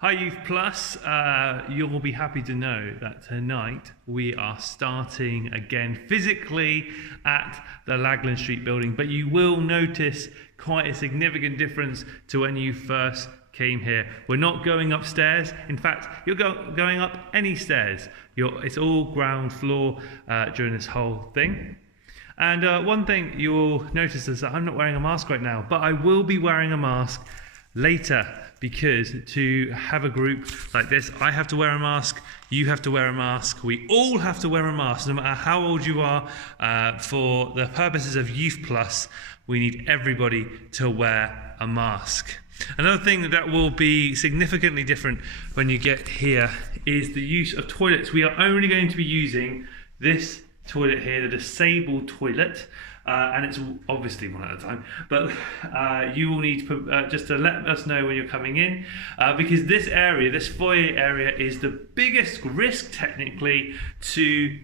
Hi Youth Plus, you'll be happy to know that tonight we are starting again physically at the Lagland Street building, but you will notice quite a significant difference to when you first came here. We're not going upstairs. In fact, you're going up any stairs. It's all ground floor during this whole thing. And one thing you will notice is that I'm not wearing a mask right now, but I will be wearing a mask later, because to have a group like this, I have to wear a mask, you have to wear a mask, we all have to wear a mask, no matter how old you are. For the purposes of Youth Plus, we need everybody to wear a mask. Another thing that will be significantly different when you get here is the use of toilets. We are only going to be using this toilet here, the disabled toilet. And it's obviously one at a time, but you will need to just to let us know when you're coming in, because this area, this foyer area, is the biggest risk technically to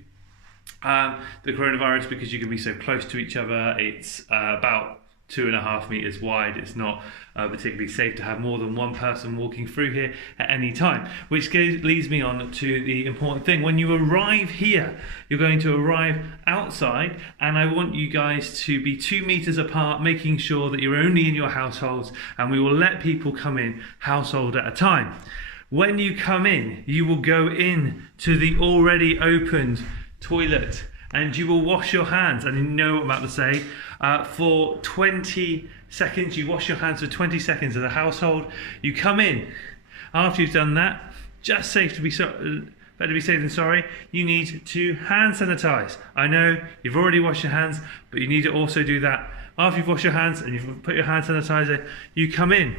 the coronavirus, because you can be so close to each other. It's about 2.5 meters wide. It's not particularly safe to have more than one person walking through here at any time, which leads me on to the important thing. When you arrive here, you're going to arrive outside, and I want you guys to be 2 meters apart, making sure that you're only in your households, and we will let people come in household at a time. When you come in, you will go in to the already opened toilet, and you will wash your hands, and you know what I'm about to say, for 20 seconds. You wash your hands for 20 seconds as a household. You come in. After you've done that, better to be safe than sorry, you need to hand sanitize. I know you've already washed your hands, but you need to also do that. After you've washed your hands and you've put your hand sanitizer, you come in.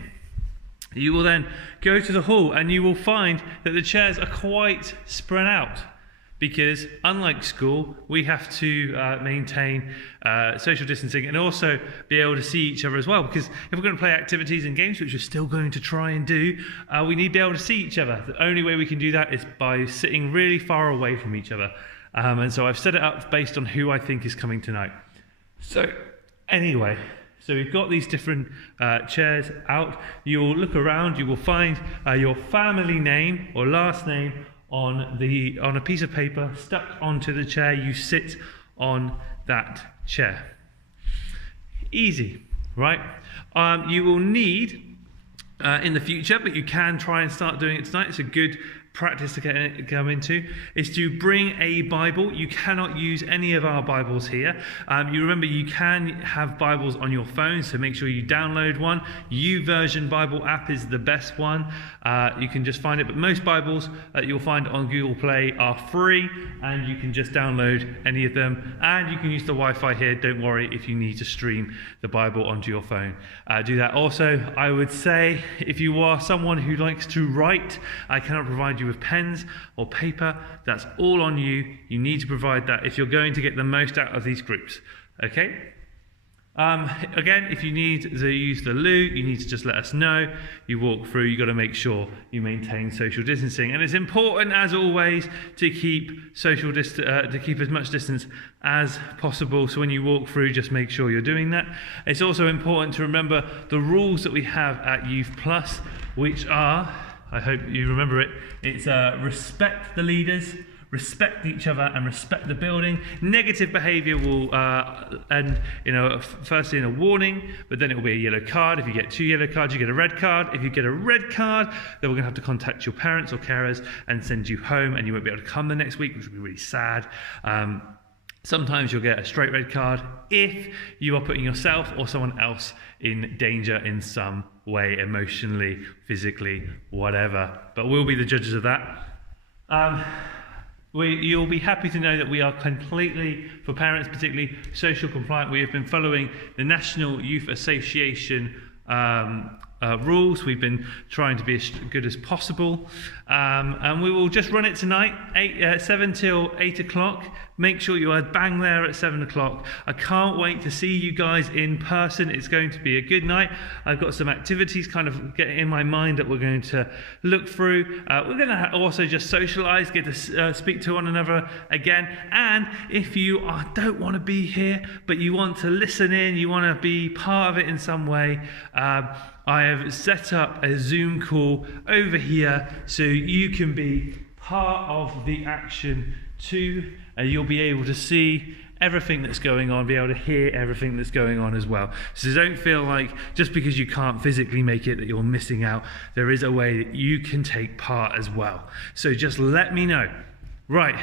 You will then go to the hall, and you will find that the chairs are quite spread out, because unlike school, we have to maintain social distancing and also be able to see each other as well. Because if we're going to play activities and games, which we're still going to try and do, we need to be able to see each other. The only way we can do that is by sitting really far away from each other. And so I've set it up based on who I think is coming tonight. So anyway, so we've got these different chairs out. You will look around, you will find your family name or last name on a piece of paper stuck onto the chair. You sit on that chair. Easy, right? You will need in the future, but you can try and start doing it tonight. It's a good practice to come into, is to bring a Bible. You cannot use any of our Bibles here. You remember, you can have Bibles on your phone, so make sure you download one. YouVersion Bible app is the best one. You can just find it, but most Bibles that you'll find on Google Play are free, and you can just download any of them, and you can use the Wi-Fi here. Don't worry if you need to stream the Bible onto your phone. Do that. Also, I would say, if you are someone who likes to write, I cannot provide you with pens or paper. That's all on you. You need to provide that if you're going to get the most out of these groups. Okay? Again, if you need to use the loo, you need to just let us know. You walk through, you've got to make sure you maintain social distancing. And it's important, as always, to keep to keep as much distance as possible. So when you walk through, just make sure you're doing that. It's also important to remember the rules that we have at Youth Plus, which are, I hope you remember it, it's respect the leaders, respect each other, and respect the building. Negative behaviour will end, firstly in a warning, but then it will be a yellow card. If you get 2 yellow cards, you get a red card. If you get a red card, then we're going to have to contact your parents or carers and send you home, and you won't be able to come the next week, which will be really sad. Sometimes you'll get a straight red card if you are putting yourself or someone else in danger in some way, emotionally, physically, whatever. But we'll be the judges of that. You'll be happy to know that we are completely, for parents particularly, social compliant. We have been following the National Youth Association rules. We've been trying to be as good as possible, and we will just run it tonight, 7 till 8 o'clock. make sure you are bang there at 7 o'clock. I can't wait to see you guys in person. It's going to be a good night. I've got some activities kind of getting in my mind that we're going to look through. We're going to also just socialize, get to speak to one another again. And if you don't want to be here, but you want to listen in, you want to be part of it in some way, I have set up a Zoom call over here so you can be part of the action too, and you'll be able to see everything that's going on, be able to hear everything that's going on as well. So don't feel like just because you can't physically make it that you're missing out. There is a way that you can take part as well. So just let me know. Right,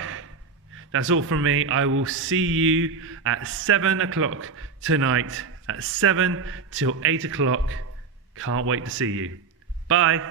that's all from me. I will see you at 7 o'clock tonight, at 7 till 8 o'clock. Can't wait to see you. Bye.